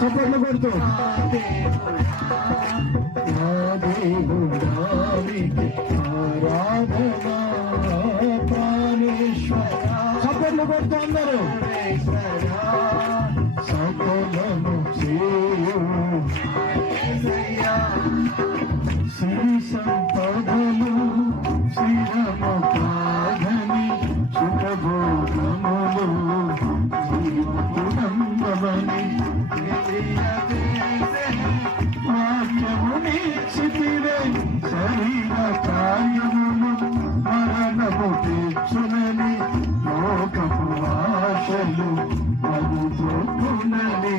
చప్పట్లు కొడుతూ చప్పట్లు కొడుతూ అందరూ సకలము చేయు శ్రీ సంపదలు శ్రీరము కాదని శుభభోగములు జీవపురంబవని వాక్యముని చితిరే శరీర కార్యమును మరణము తీర్చునని లోకపు ఆశలు అది చూపునని